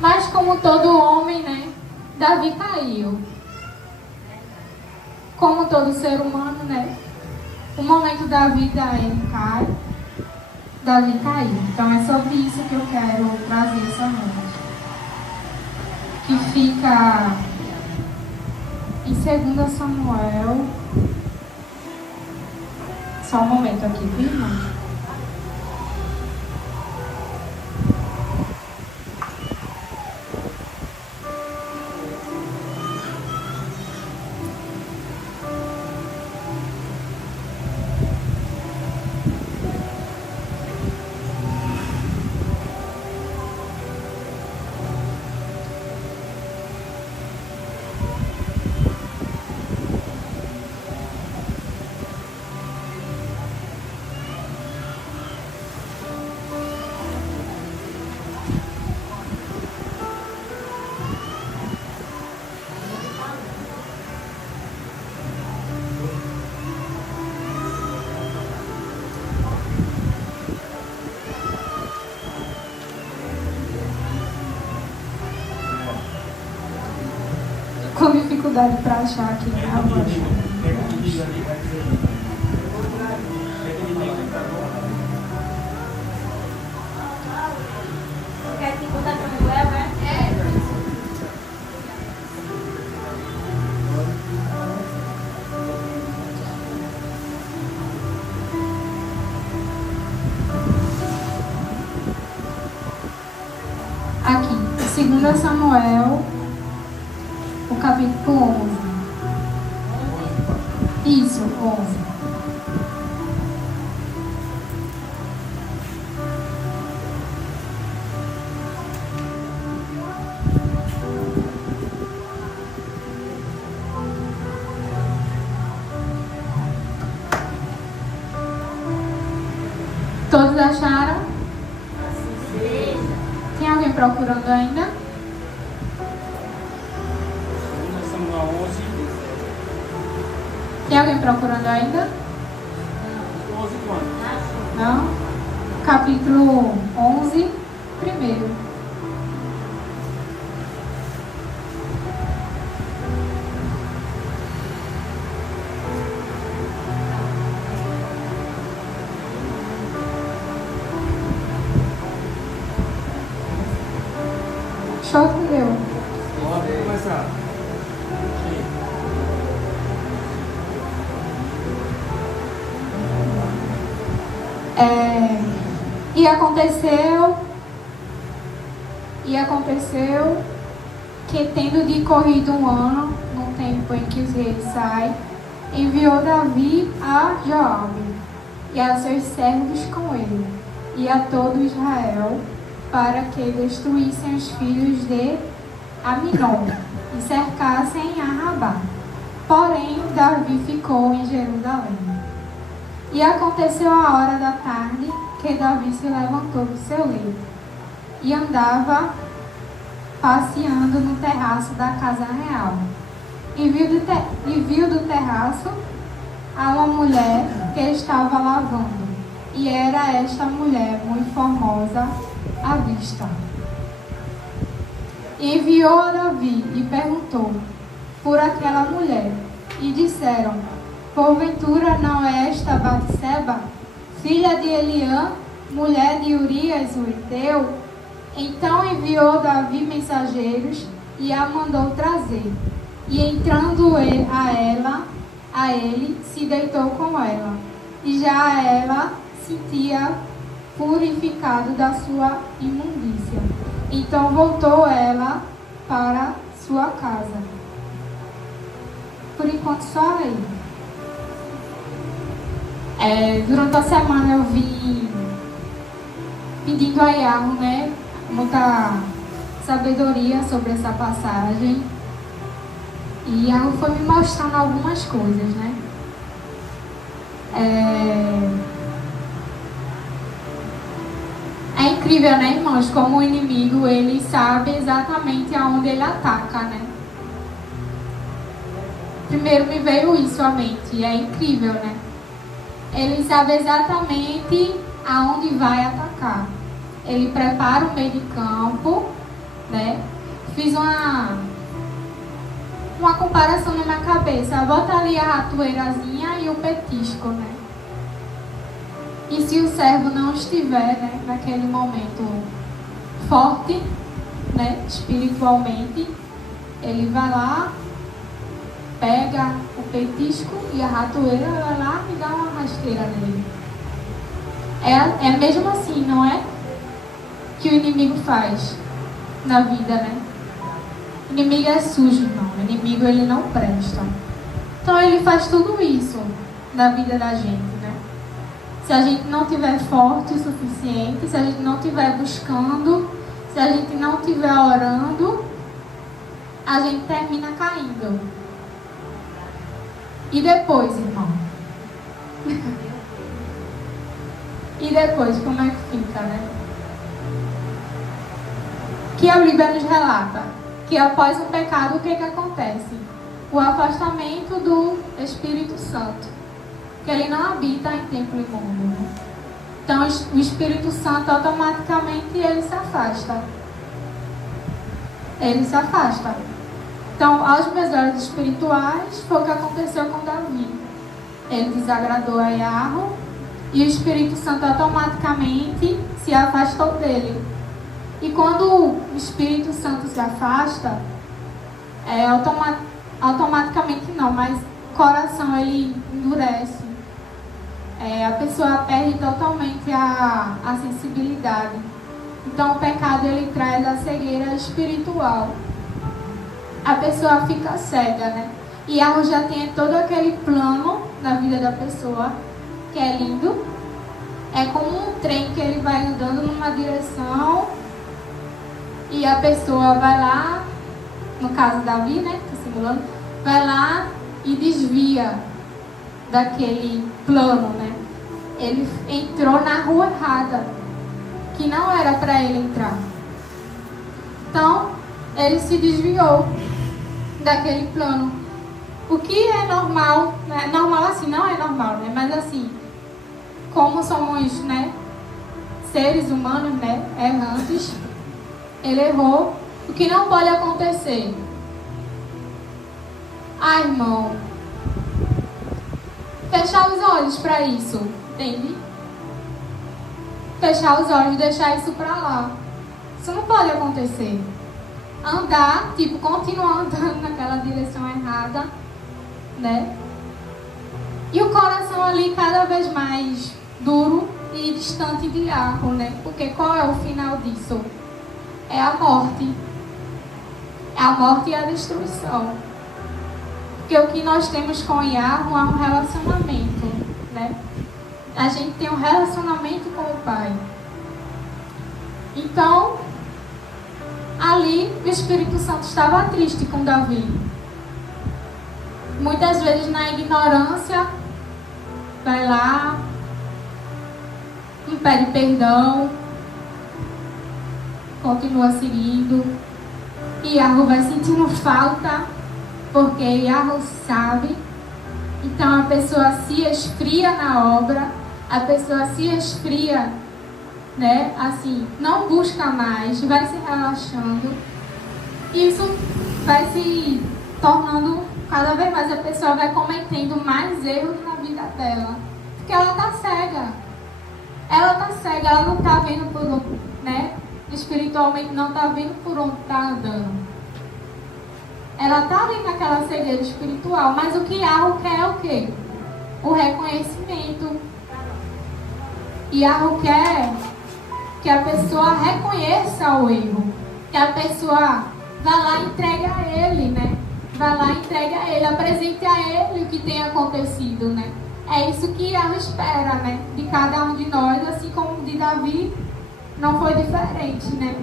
Mas como todo homem, né, Davi caiu. Como todo ser humano, né, o momento da vida ele cai, Davi caiu. Então é sobre isso que eu quero trazer essa noite. Que fica em 2 Samuel. Só um momento aqui, viu, irmão? Com dificuldade para achar aqui, né? Quer que botar para o web, né? Aqui, 2 Samuel, o capítulo 11. Isso, 11. Todos acharam? Tem alguém procurando ainda? Tem alguém procurando ainda? Não? Capítulo 11, primeiro. Show que deu. Pode começar. E aconteceu que, tendo decorrido um ano, no tempo em que os reis saem, enviou Davi a Joabe e a seus servos com ele, e a todo Israel, para que destruíssem os filhos de Aminon e cercassem a Rabá. Porém, Davi ficou em Jerusalém. E aconteceu a hora da tarde que Davi se levantou do seu leito e andava passeando no terraço da casa real. E viu do terraço a uma mulher que estava lavando. E era esta mulher muito formosa à vista. E enviou a Davi e perguntou por aquela mulher. E disseram: porventura não é esta Batseba, filha de Eliã, mulher de Urias o Heteu? Então enviou Davi mensageiros e a mandou trazer. E entrando a ele, se deitou com ela. E já ela sentia purificado da sua imundícia. Então voltou ela para sua casa. Por enquanto só aí. Durante a semana eu vim pedindo a Iago, né, muita sabedoria sobre essa passagem. E Iago foi me mostrando algumas coisas, né? É incrível, né, irmãos, como o inimigo, ele sabe exatamente aonde ele ataca, né? Primeiro me veio isso à mente, é incrível, né? Ele sabe exatamente aonde vai atacar. ele prepara o meio de campo, né? Fiz uma comparação na minha cabeça. Bota ali a ratoeirazinha e o petisco, né? E se o servo não estiver, né, naquele momento forte, né, espiritualmente, ele vai lá, pega o petisco e a ratoeira vai lá e dá uma rasteira nele. É mesmo assim, não é? Que o inimigo faz na vida, né? O inimigo é sujo, não. O inimigo, ele não presta. Então ele faz tudo isso na vida da gente, né? Se a gente não estiver forte o suficiente, se a gente não estiver buscando, se a gente não estiver orando, a gente termina caindo. E depois, irmão? E depois, como é que fica, né? Que a Bíblia nos relata que após o pecado, o que acontece? O afastamento do Espírito Santo, que ele não habita em templo imundo, né? Então o Espírito Santo automaticamente ele se afasta. Ele se afasta. Então, aos meus olhos espirituais, foi o que aconteceu com Davi. Ele desagradou a Yahweh e o Espírito Santo automaticamente se afastou dele. E quando o Espírito Santo se afasta, automaticamente não, mas o coração ele endurece. A pessoa perde totalmente a sensibilidade. Então o pecado ele traz a cegueira espiritual. A pessoa fica cega, né? E Yahweh já tem todo aquele plano na vida da pessoa, que é lindo. É como um trem que ele vai andando numa direção e a pessoa vai lá, no caso Davi, né? Tô simulando, vai lá e desvia daquele plano, né? Ele entrou na rua errada, que não era para ele entrar. Então, ele se desviou daquele plano. O que é normal, né? Normal assim, não é normal, né? Mas assim, como somos, né, seres humanos, né, errantes, ele errou. O que não pode acontecer? Ah, irmão, fechar os olhos para isso, entende? Fechar os olhos e deixar isso para lá. Isso não pode acontecer. Andar, tipo, continuar andando naquela direção errada, né? E o coração ali cada vez mais duro e distante de Yahweh, né? Porque qual é o final disso? É a morte. É a morte e a destruição. Porque o que nós temos com Yahweh é um relacionamento, né? A gente tem um relacionamento com o Pai. Então, ali o Espírito Santo estava triste com Davi. Muitas vezes na ignorância, vai lá, não pede perdão, continua seguindo. E Yahweh vai sentindo falta, porque Yahweh sabe. Então a pessoa se esfria na obra, a pessoa se esfria, né? Assim, não busca mais, vai se relaxando. Isso vai se tornando cada vez mais, a pessoa vai cometendo mais erros na vida dela. Porque ela está cega. Ela está cega, ela não está vendo por onde, né? Espiritualmente não está vendo por onde está andando. Ela está ali naquela cegueira espiritual. Mas o que Yahweh quer é o quê? O reconhecimento. Yahweh quer que a pessoa reconheça o erro. Que a pessoa vá lá e entregue a ele, né? Vá lá e entregue a ele, apresente a ele o que tem acontecido, né? É isso que Yahweh espera, né? De cada um de nós, assim como de Davi, não foi diferente, né?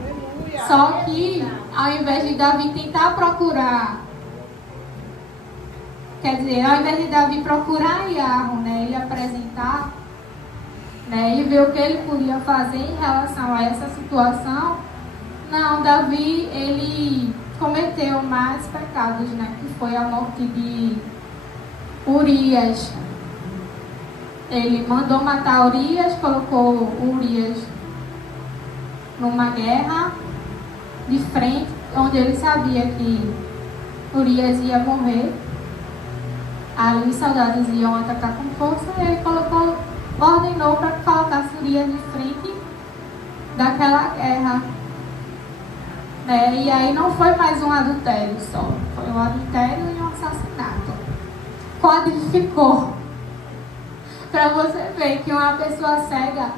Só que, ao invés de Davi tentar procurar, quer dizer, ao invés de Davi procurar Yahweh, né? Ele apresentar, né? E ver o que ele podia fazer em relação a essa situação. Não, Davi, ele cometeu mais pecados, né? Que foi a morte de Urias. Ele mandou matar Urias, colocou Urias numa guerra de frente, onde ele sabia que Urias ia morrer. Ali os soldados iam atacar com força e ele ordenou para que colocasse Urias de frente daquela guerra. E aí não foi mais um adultério só, foi um adultério e um assassinato. Quadrificou. Para você ver que uma pessoa cega,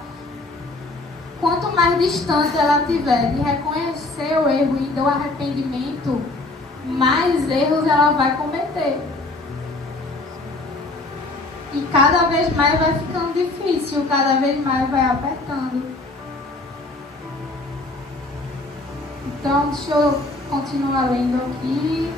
quanto mais distante ela tiver de reconhecer o erro e do arrependimento, mais erros ela vai cometer. E cada vez mais vai ficando difícil, cada vez mais vai apertando. Então, deixa eu continuar lendo aqui.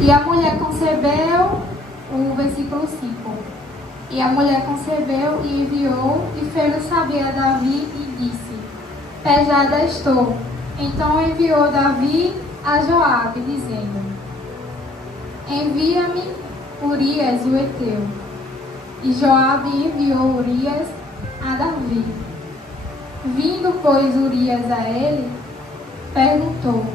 E a mulher concebeu, o versículo 5. E a mulher concebeu e enviou e fez saber a Davi e disse: Pejada estou. Então enviou Davi a Joabe, dizendo: Envia-me Urias o Heteu. E Joabe enviou Urias a Davi. Vindo, pois, Urias a ele, perguntou: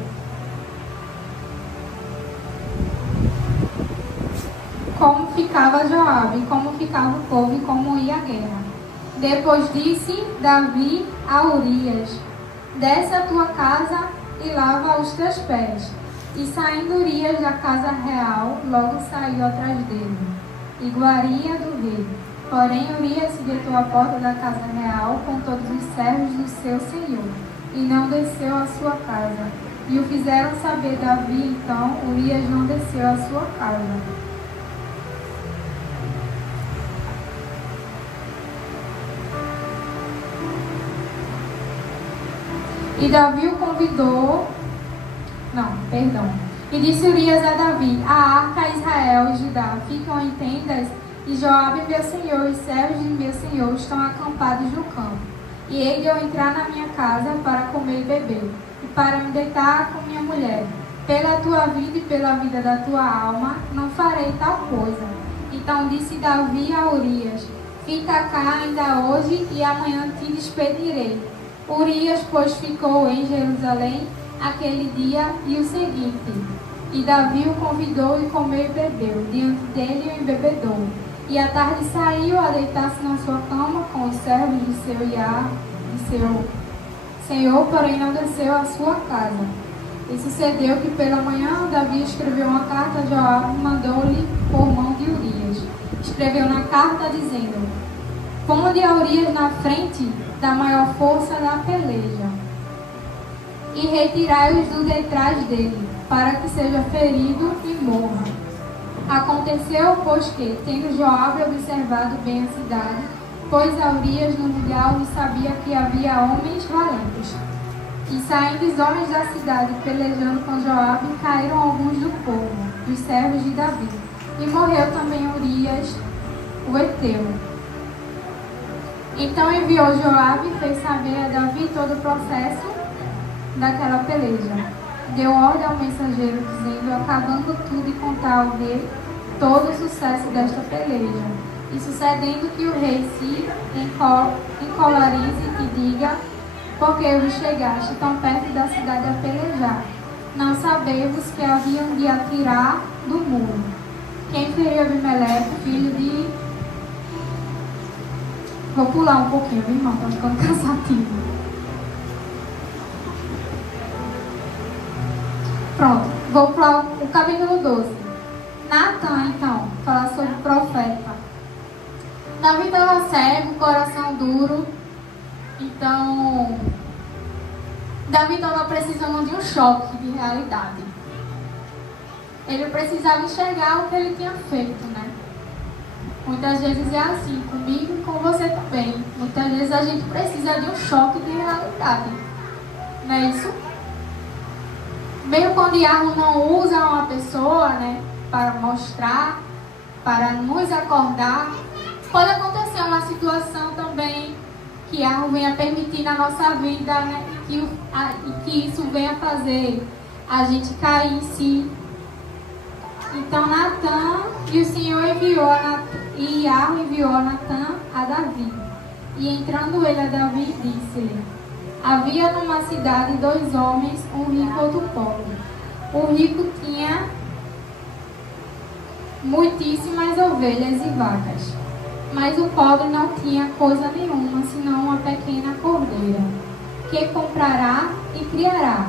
como ficava Joabe, como ficava o povo e como ia a guerra. Depois disse Davi a Urias: Desce a tua casa e lava os teus pés. E saindo Urias da casa real, logo saiu atrás dele, iguaria do rei. Porém Urias se deitou à porta da casa real com todos os servos do seu senhor, e não desceu à sua casa. E o fizeram saber Davi, então Urias não desceu à sua casa. E Davi o convidou... E disse Urias a Davi: a arca, Israel e Judá ficam em tendas, e Joabe, meu senhor, e os servos de meu senhor estão acampados no campo. E hei de eu entrar na minha casa para comer e beber, e para me deitar com minha mulher. Pela tua vida e pela vida da tua alma, não farei tal coisa. Então disse Davi a Urias: fica cá ainda hoje, e amanhã te despedirei. Urias, pois, ficou em Jerusalém aquele dia e o seguinte. E Davi o convidou e comeu e bebeu, diante dele o embebedou. E à tarde saiu a deitar-se na sua cama com os servos de seu senhor, porém não desceu à sua casa. E sucedeu que pela manhã Davi escreveu uma carta a Joabe e mandou-lhe por mão de Urias. Escreveu na carta dizendo: ponde a Urias na frente da maior força da peleja, e retirai-os do detrás dele, para que seja ferido e morra. Aconteceu, pois que, tendo Joabe observado bem a cidade, pôs a Urias no lugar onde sabia que havia homens valentes. E saindo os homens da cidade, pelejando com Joabe, caíram alguns do povo, dos servos de Davi. E morreu também Urias, o Heteu. Então enviou Joabe e fez saber a Davi todo o processo daquela peleja. Deu ordem ao mensageiro, dizendo, acabando tudo, e contar ao rei todo o sucesso desta peleja. E sucedendo que o rei se encolerize e diga: porque vos chegaste tão perto da cidade a pelejar? Não sabemos que haviam de atirar do muro. Quem feriu Abimeleque, filho de... Vou pular um pouquinho, viu, irmão? Tá ficando cansativo. Pronto, vou para o capítulo 12. Natan, então, fala sobre o profeta. Davi estava cego, coração duro. Então, Davi estava precisando de um choque de realidade. Ele precisava enxergar o que ele tinha feito, né? Muitas vezes é assim, comigo e com você também. Muitas vezes a gente precisa de um choque de realidade. Não é isso? Mesmo quando o diabo não usa uma pessoa, né, para mostrar, para nos acordar, pode acontecer uma situação também que algo venha permitir na nossa vida, né, e que isso venha fazer a gente cair em si. Então Natã, e o Senhor enviou a Natã, e Iarro enviou a Natã a Davi. E entrando ele a Davi, disse-lhe: havia numa cidade 2 homens, um rico e outro pobre. O rico tinha muitíssimas ovelhas e vacas, mas o pobre não tinha coisa nenhuma, senão uma pequena cordeira, que comprará e criará.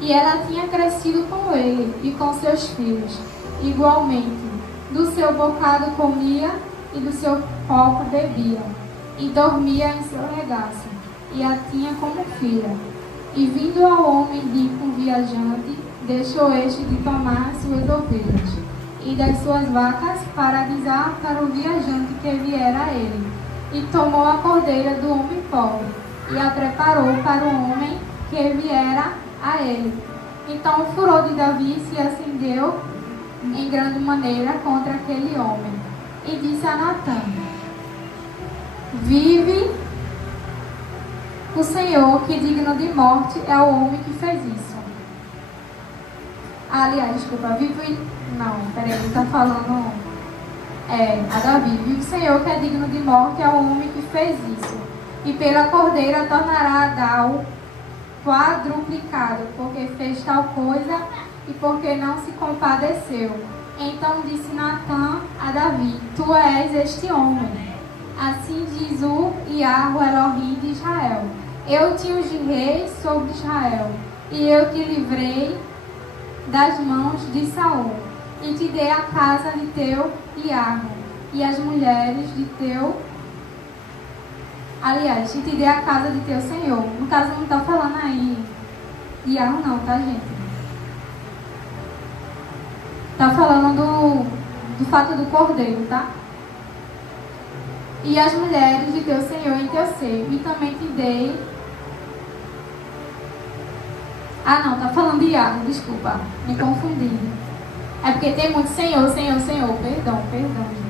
E ela tinha crescido com ele e com seus filhos, igualmente. Do seu bocado comia e do seu copo bebia, e dormia em seu regaço, e a tinha como filha. E vindo ao homem rico viajante, deixou este de tomar suas ovelhas e das suas vacas para guisar para o viajante que viera a ele. E tomou a cordeira do homem pobre e a preparou para o homem que viera a ele. Então o furor de Davi se acendeu em grande maneira contra aquele homem. E disse a Natã: vive o Senhor, que digno de morte é o homem que fez isso. Aliás, desculpa, vive... Não, peraí, ele está falando... a Davi. Vive o Senhor, que é digno de morte é o homem que fez isso. E pela cordeira tornará a dar-o quadruplicado, porque fez tal coisa e porque não se compadeceu. Então disse Natã a Davi: tu és este homem. Assim diz o Iarro Elohim de Israel: eu te ungi sobre Israel, e eu te livrei das mãos de Saul, e te dei a casa de teu Iarro, e as mulheres de teu... Aliás, e te dei a casa de teu Senhor. No caso, não está falando aí Iarro não, tá, gente? Está falando do fato do cordeiro, tá? E as mulheres de teu Senhor em teu seio, e também te dei... não, tá falando de Iarro, desculpa, me confundi. É porque tem muito Senhor, Senhor, Senhor, perdão, gente.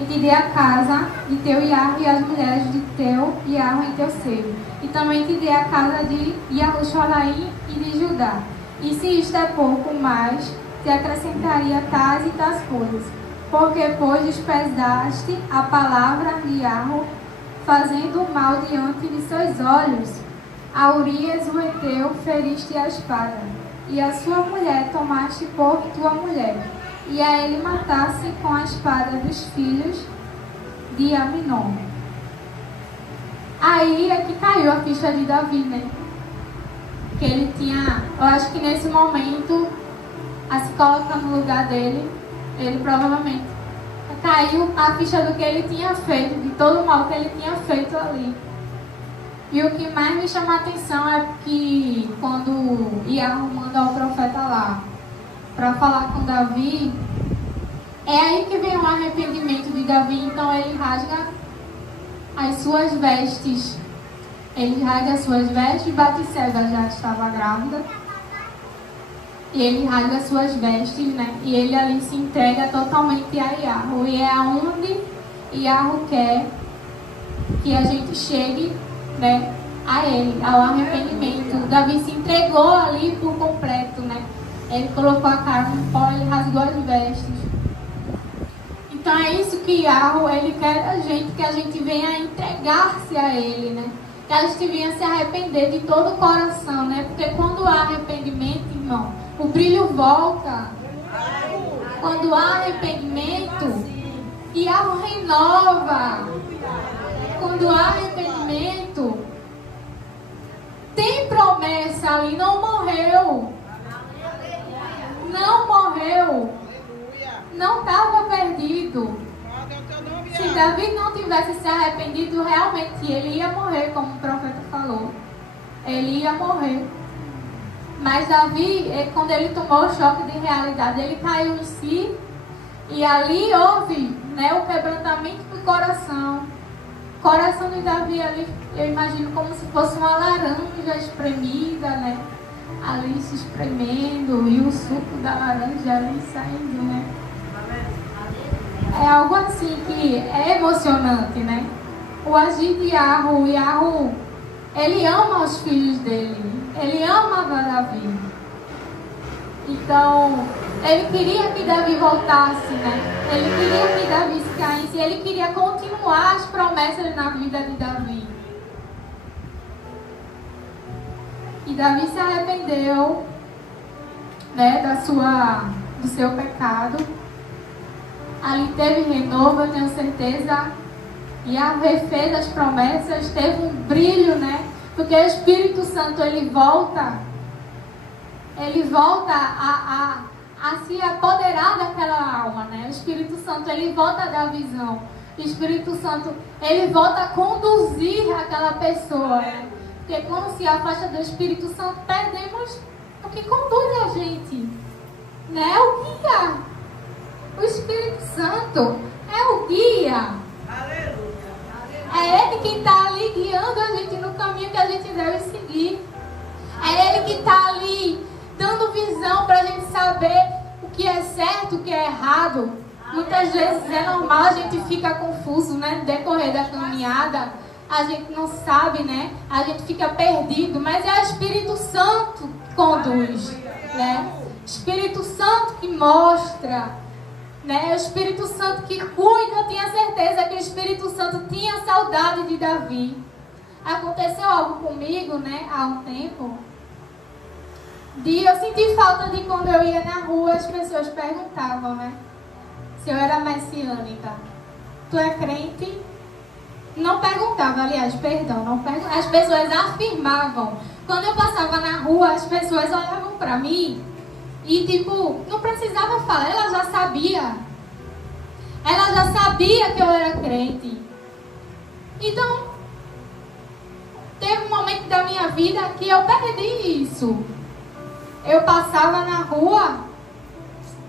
E te dei a casa de teu Iarro e as mulheres de teu Iarro em teu seio. E também te dei a casa de Yahushalaim e de Judá. E se isto é pouco mais, te acrescentaria tais e tais coisas. Porque, pois, desprezaste a palavra de Iarro, fazendo mal diante de seus olhos. A Urias, o Heteu, feriste a espada, e a sua mulher tomaste por tua mulher, e a ele matasse com a espada dos filhos de Aminon. Aí é que caiu a ficha de Davi, né? Que ele tinha, eu acho que nesse momento, a se colocar no lugar dele, ele provavelmente caiu a ficha do que ele tinha feito, de todo o mal que ele tinha feito ali. E o que mais me chama a atenção é que quando Iarro manda o profeta lá para falar com Davi, é aí que vem o arrependimento de Davi. Então ele rasga as suas vestes. Ele rasga as suas vestes, Batseba já estava grávida. E ele rasga as suas vestes, né? E ele ali se entrega totalmente a Iarro. E é aonde Iarro quer que a gente chegue, né, a ele, ao arrependimento. Davi se entregou ali por completo, né? Ele colocou a cara no pó, ele rasgou as vestes. Então é isso que Iarro, ele quer da gente, que a gente venha entregar-se a ele, né? Que a gente venha se arrepender de todo o coração, né? Porque quando há arrependimento, irmão, o brilho volta. Quando há arrependimento, Iarro renova. Quando há arrependimento, tem promessa ali, não morreu. Não morreu. Não estava perdido. Se Davi não tivesse se arrependido, realmente ele ia morrer, como o profeta falou. Ele ia morrer. Mas Davi, quando ele tomou o choque de realidade, ele caiu em si. E ali houve, né, o quebrantamento do coração. O coração de Davi ali, eu imagino como se fosse uma laranja espremida, né? Ali se espremendo e o suco da laranja ali saindo, né? É algo assim que é emocionante, né? O agir de Iarro, ele ama os filhos dele, ele amava Davi. Então, Ele queria que Davi voltasse, né? Ele queria que Davi se caísse. Ele queria continuar as promessas na vida de Davi. E Davi se arrependeu, né, do seu pecado. Ali teve renovo, eu tenho certeza. E a refez as promessas, teve um brilho, né? Porque o Espírito Santo, ele volta a se apoderar daquela alma, né? O Espírito Santo, ele volta a dar visão. O Espírito Santo, ele volta a conduzir aquela pessoa, né? Porque quando se afasta do Espírito Santo, perdemos o que conduz a gente, né? O guia. O Espírito Santo é o guia. É Ele que está ali guiando a gente no caminho que a gente deve seguir. É Ele que está ali dando visão para a gente saber o que é certo, o que é errado. Muitas vezes é normal, a gente fica confuso, né? No decorrer da caminhada, a gente não sabe, né? A gente fica perdido, mas é o Espírito Santo que conduz, né? Espírito Santo que mostra, né? O Espírito Santo que cuida. Eu tinha certeza que o Espírito Santo tinha saudade de Davi. Aconteceu algo comigo, né? Há um tempo. Eu senti falta de quando eu ia na rua, as pessoas perguntavam, né? Se eu era messiânica. Tu é crente? Não perguntava, aliás, perdão, não perguntava. As pessoas afirmavam. Quando eu passava na rua, as pessoas olhavam pra mim e, tipo, não precisava falar, ela já sabia. Ela já sabia que eu era crente. Então, teve um momento da minha vida que eu perdi isso. Eu passava na rua,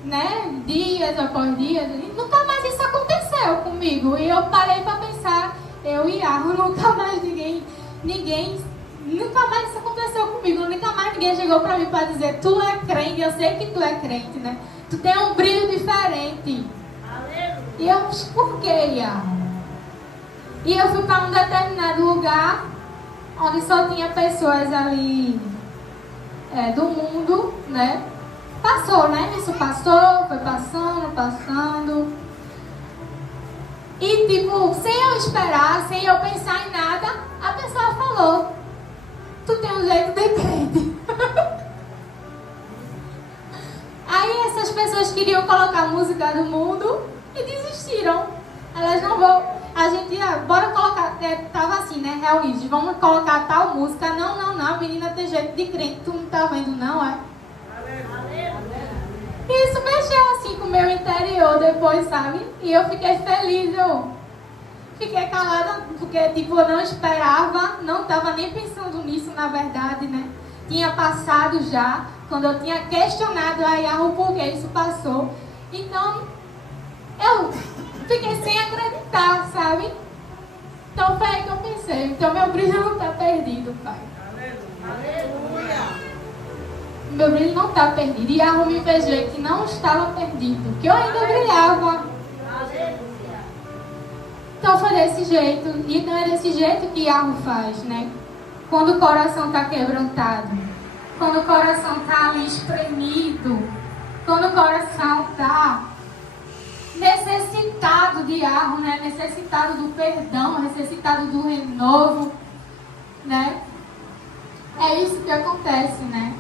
né, dias após dias, e nunca mais isso aconteceu comigo. E eu parei para pensar, eu e Arro, nunca mais nunca mais isso aconteceu comigo. Nunca mais ninguém chegou para mim para dizer, tu é crente, eu sei que tu é crente, né? Tu tem um brilho diferente. Aleluia. E eu disse, por que, Arro? E eu fui para um determinado lugar, onde só tinha pessoas ali do mundo, né? Passou, né? Isso passou, foi passando. E, tipo, sem eu esperar, sem eu pensar em nada, a pessoa falou, tu tem um jeito de crente. Aí essas pessoas queriam colocar a música do mundo e desistiram. Elas não vão... A gente ia, bora colocar, tava assim, né, reunidos, vamos colocar tal música. Não, a menina tem jeito de crente, tu não tá vendo não, é? E isso mexeu assim com o meu interior depois, sabe? E eu fiquei feliz, eu fiquei calada, porque tipo, eu não esperava, não tava nem pensando nisso na verdade, né? Tinha passado já, quando eu tinha questionado a Yahoo por que isso passou. Então, eu fiquei sem acreditar, sabe? Então foi aí que eu pensei, então meu brilho não está perdido, Pai. Aleluia. Meu brilho não está perdido. E Arro me fez ver que não estava perdido, que eu ainda brilhava. Aleluia. Então foi desse jeito, e não é desse jeito que Arro faz, né? Quando o coração está quebrantado, quando o coração está ali espremido, quando o coração está necessitado de Arro, né? Necessitado do perdão, necessitado do renovo, né? É isso que acontece, né?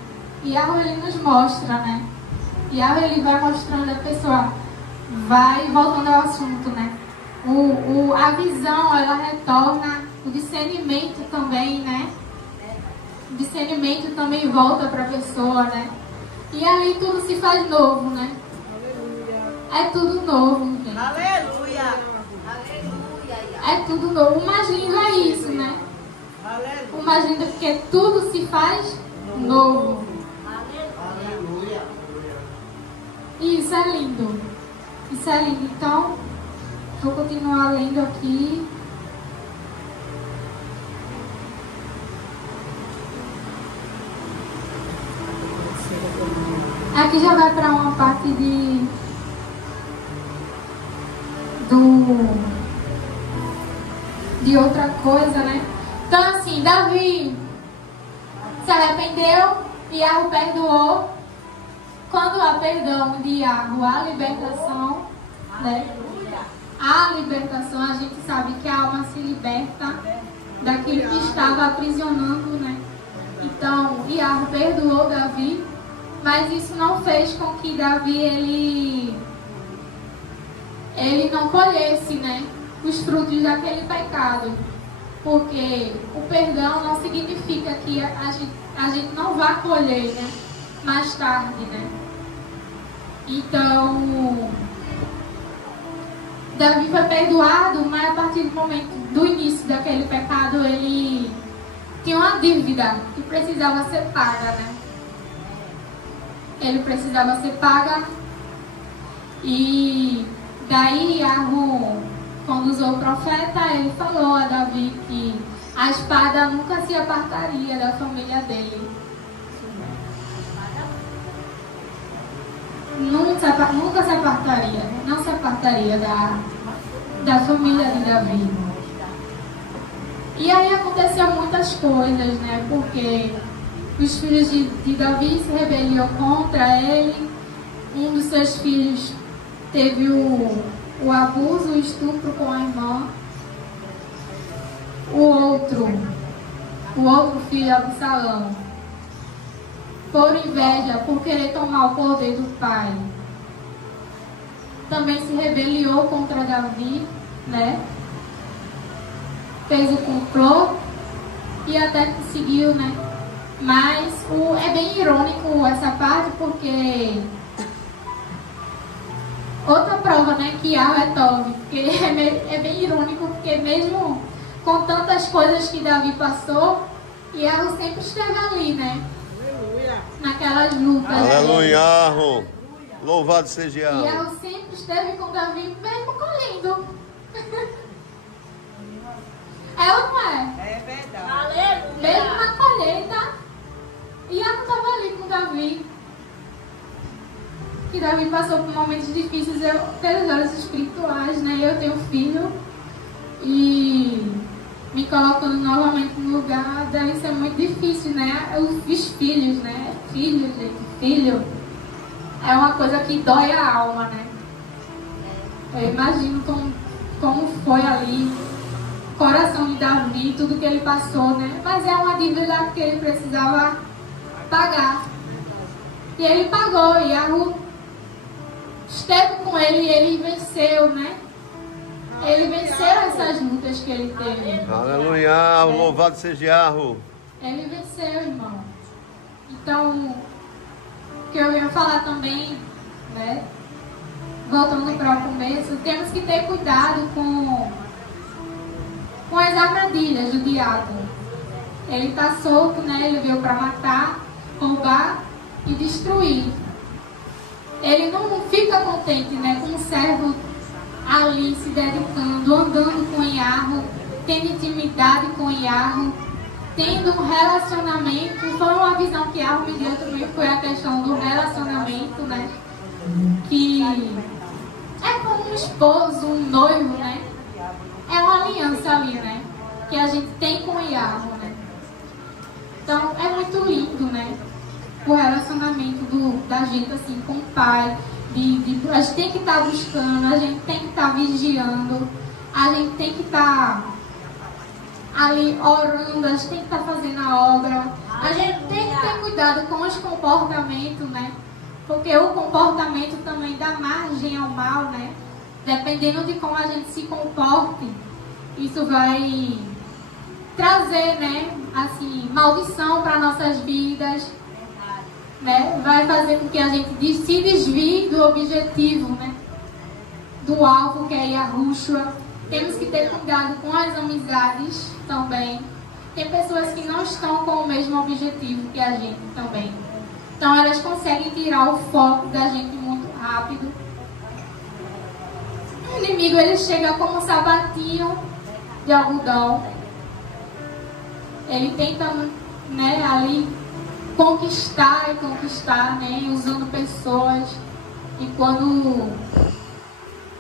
E Arro, ele nos mostra, né? E Arro, ele vai mostrando, a pessoa vai voltando ao assunto, né? A visão, ela retorna, o discernimento também, né? O discernimento também volta para a pessoa, né? E aí tudo se faz novo, né? É tudo novo, gente. Aleluia! Aleluia! É tudo novo. O mais lindo é isso, né? Aleluia! O mais lindo é porque tudo se faz novo. Aleluia! E isso é lindo. Isso é lindo. Então, vou continuar lendo aqui. Aqui já vai para uma parte de outra coisa, né? Então assim, Davi se arrependeu e Arro perdoou. quando há perdão de Iago, há libertação, né? Há libertação, a gente sabe que a alma se liberta daquilo que estava aprisionando, né? Então, Iago perdoou Davi, mas isso não fez com que Davi, ele não colhesse, né, os frutos daquele pecado. Porque o perdão não significa que a gente não vá colher, né, mais tarde, né? Então, Davi foi perdoado, mas a partir do momento do início daquele pecado, ele tinha uma dívida que precisava ser paga, né? Ele precisava ser paga. E daí Iago, quando usou o profeta, ele falou a Davi que a espada nunca se apartaria da família dele. Nunca se apartaria, não se apartaria da família de Davi. E aí aconteceu muitas coisas, né? Porque os filhos de Davi se rebeliam contra ele. Um dos seus filhos teve o abuso, o estupro com a irmã. O outro filho, Absalão, por inveja, por querer tomar o poder do pai, também se rebeliou contra Davi, né? Fez o complô e até conseguiu, né? Mas é bem irônico essa parte, porque outra prova, né, que Iago é Tov, porque é bem irônico, porque mesmo com tantas coisas que Davi passou, Iago sempre esteve ali, né? Naquelas lutas. Aleluia! Louvado seja Iago. Iago sempre esteve com Davi, mesmo colhendo. É ou não é? É verdade. Aleluia. Mesmo na colheita, Iago estava ali com Davi. Que Davi passou por momentos difíceis, pelos olhos espirituais, né? Eu tenho filho e me colocando novamente no lugar deve ser muito difícil, né? Os filhos, né? Filho, gente, filho é uma coisa que dói a alma, né? Eu imagino como foi ali o coração de Davi, tudo que ele passou, né? Mas é uma dívida que ele precisava pagar. E ele pagou, e Iago esteve com ele e ele venceu, né? Ele venceu essas lutas que ele teve. Aleluia! Louvado seja Iago. Ele venceu, irmão. Então, o que eu ia falar também, né? Voltando para o começo, temos que ter cuidado com as armadilhas do diabo. Ele está solto, né? Ele veio para matar, roubar e destruir. Ele não fica contente, né, com o servo ali se dedicando, andando com Iago, tendo intimidade com Iago, tendo um relacionamento. Foi uma visão que Iago me deu também, foi a questão do relacionamento, né? Que é como um esposo, um noivo, né? É uma aliança ali, né? Que a gente tem com Iago, né? Então é muito lindo, né? O relacionamento da gente assim com o pai, a gente tem que estar buscando, a gente tem que estar vigiando, a gente tem que estar ali orando, a gente tem que estar fazendo a obra, a gente tem que ter cuidado com os comportamentos, né? Porque o comportamento também dá margem ao mal, né? Dependendo de como a gente se comporte, isso vai trazer, né? Assim, maldição para nossas vidas. Né? Vai fazer com que a gente se desvie do objetivo, né? Do alvo, que é Yahushua. Temos que ter cuidado com as amizades também. Tem pessoas que não estão com o mesmo objetivo que a gente também. Então elas conseguem tirar o foco da gente muito rápido. O inimigo, ele chega como um sapatinho de algodão. Ele tenta, né, ali conquistar, né, usando pessoas, e quando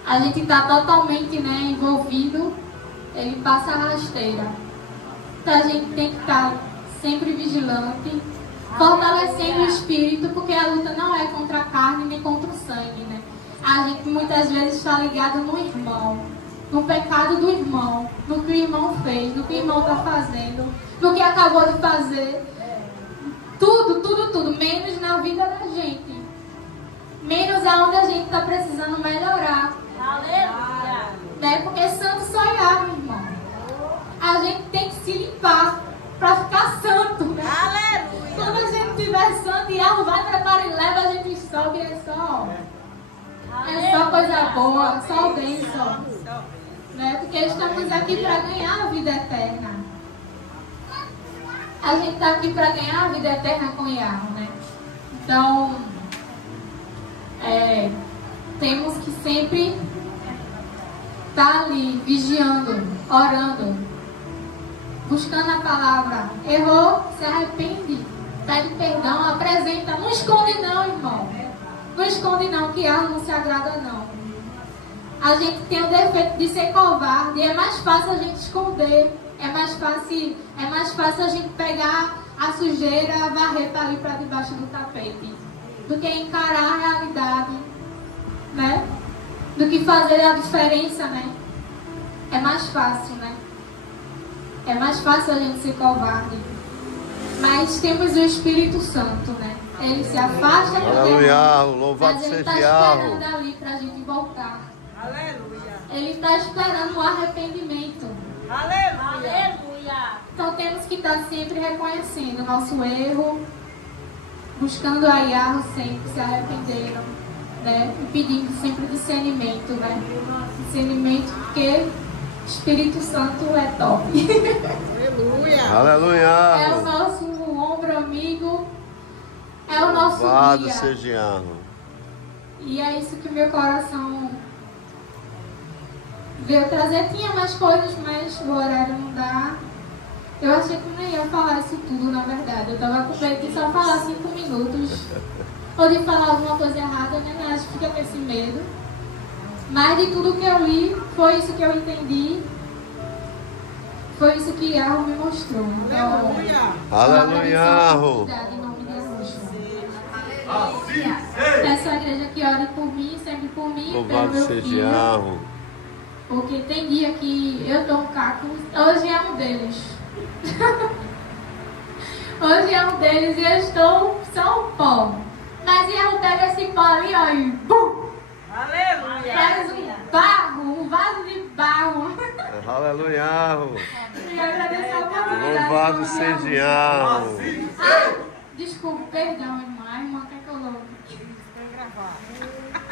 a gente está totalmente, né, envolvido, ele passa a rasteira. Então a gente tem que estar sempre vigilante, fortalecendo o espírito, porque a luta não é contra a carne nem contra o sangue, né? A gente muitas vezes está ligado no irmão, no pecado do irmão, no que o irmão fez, no que o irmão está fazendo, no que acabou de fazer. Tudo, menos na vida da gente. Menos aonde a gente está precisando melhorar. Aleluia. Né? Porque santo só é água, irmão. A gente tem que se limpar para ficar santo. Né? Aleluia. Quando a gente tiver santo e algo vai prepara e leva, a gente sobe e é só coisa boa, só bênção. Né? Porque estamos aqui para ganhar a vida eterna. A gente está aqui para ganhar a vida eterna com Yahweh, né? Então, temos que sempre estar ali, vigiando, orando, buscando a palavra. Errou, se arrepende, pede perdão, apresenta. Não esconde não, irmão. Não esconde não, que Yahweh não se agrada não. A gente tem o defeito de ser covarde, é mais fácil a gente esconder. É mais fácil a gente pegar a sujeira, varrer para ali para debaixo do tapete, do que encarar a realidade, né? Do que fazer a diferença, né? É mais fácil, né? É mais fácil a gente ser covarde. Mas temos o Espírito Santo, né? Ele se afasta do Aleluia, louvado mas ele seja está Yahweh. esperando ali para a gente voltar. Aleluia. Ele está esperando o arrependimento. Aleluia. Então temos que estar sempre reconhecendo o nosso erro, buscando a Yahweh sempre, se arrependendo, né? E pedindo sempre discernimento, né? Discernimento porque Espírito Santo é top. Aleluia. Aleluia. É o nosso ombro amigo, é o nosso Louvado guia. seja Yahweh. E é isso que meu coração veio trazer. Tinha mais coisas, mas o horário não dá. Eu achei que não ia falar isso tudo, na verdade. Eu tava com medo de só falar 5 minutos. Ou de falar alguma coisa errada, né? Mas acho que fica com esse medo. Mas de tudo que eu li, foi isso que eu entendi. Foi isso que Yahweh me mostrou. Então, Aleluia. em nome de Jesus. Peço à igreja que ore por mim, sempre por mim, pelo Louvado meu seja filho. Yahweh. Porque tem dia que eu dou um caco. Hoje é um deles. Hoje é um deles e eu estou só um pó. Mas eu pego esse pó ali, ó, e bum! Aleluia. Faz um barro, um vaso de barro. Aleluia. E eu agradeço a oportunidade. Louvado seja Yahweh. Ah, desculpa, perdão, irmã. A irmã quer que eu louve.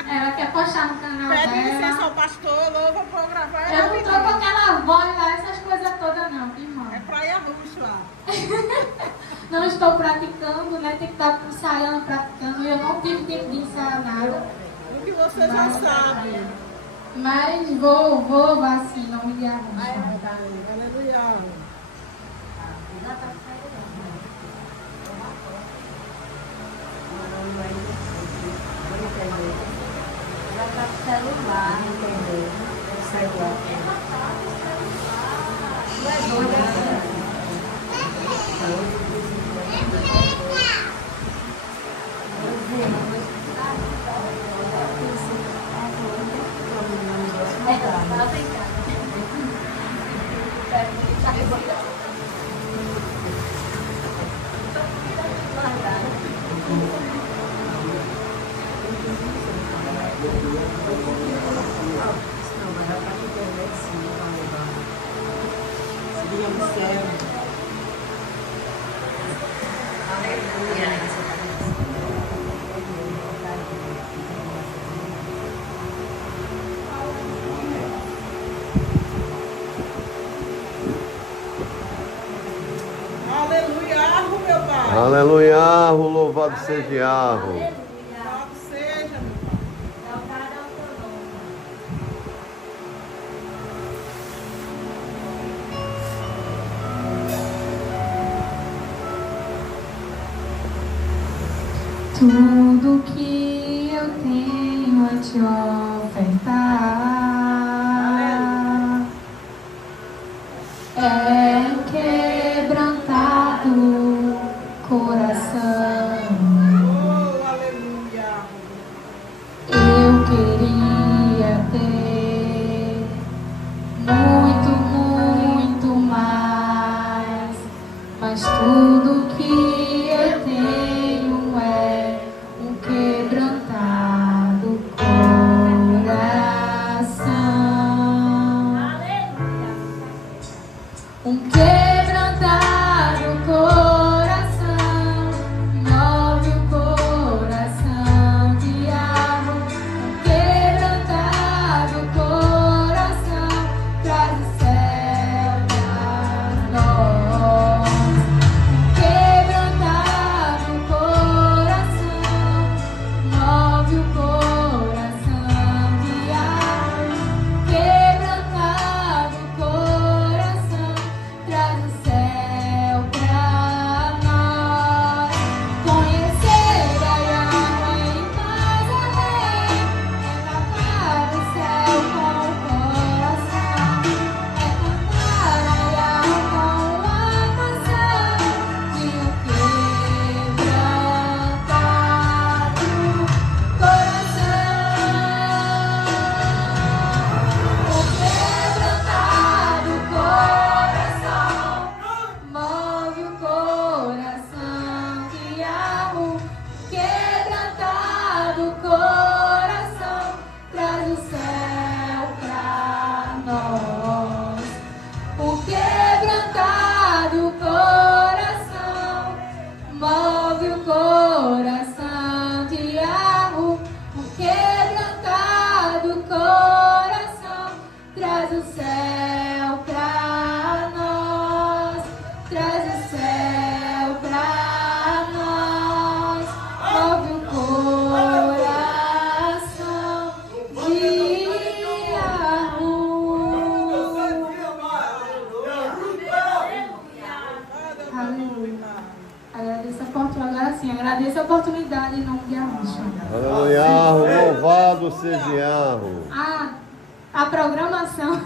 Ela quer postar no canal Pede dela. licença ao pastor, louva para eu gravar. Eu não tô com aquela voz lá, essas coisas todas não, irmã. É praia ruxa lá. Não estou praticando, né? Tem que estar ensaiando, praticando. Eu não tive tempo de ensaiar nada. O que você já sabe. Mas vou louvar assim, em nome de Yahweh. Aleluia. Celular, entendeu? Celular. Aleluia, meu pai. Aleluia. Louvado seja Yahweh. Louvado seja, meu pai. Tudo que eu tenho a te ofertar é quebrantado coração. o céu pra nós, traz o céu pra nós, ouve o coração de Yahoo. Aleluia. Agradeço a oportunidade, agora sim, agradeço a oportunidade em nome de Arrucha. Aleluia, louvado seja Yahoo. A programação